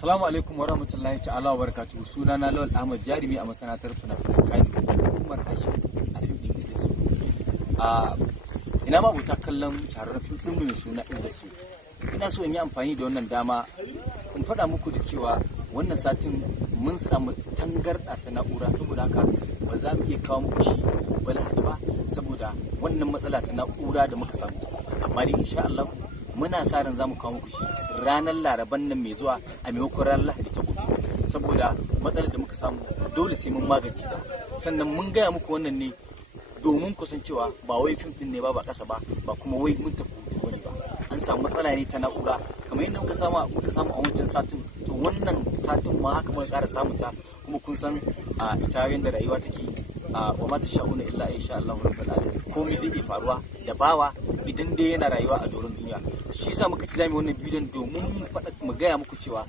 Assalamu alaikum wa rahmatullahi ta'ala wa barakatuhu. Sunana Lawal Ahmad Jarumi a masana'antar fina-finan Umar Hashim a fim ɗin Izasu. Ina ma buta kallon shahararren fim ɗin mai suna Izasu. Ina so in yi amfani da wannan dama in faɗa muku da cewa wannan satin mun samu tangarɗa ta na'ura, saboda haka ba za mu iya kawo muku shi gobe Lahadi ba saboda wannan matsala ta na'ura da muka samu. Amma dai insha Allah muna sa ran za mu kawo muku shi ranar Laraban nan mai zuwa a maimakon ranar Lahadi ta gobe, saboda matsalar da muka samu dole sai mun magance ta. Sannan mun gaya muku wannan ne domin kusancewa ba wai fim din ne ba ƙasa ba kuma wai mun tafi hutu wani ba. An samu matsala ne ta na'ura kamar yadda muka samu a wancan satin, to wannan satin ma haka muka ƙara samu ta. Kuma kun san ita yadda rayuwa take, wa ma tasha'una illa insha Allah rabbul alamin. Komai zai iya faruwa da bawa idan dai yana rayuwa a doron duniya. Shi yasa muka ci zamu wannan bidiyon domin mu gaya muku cewa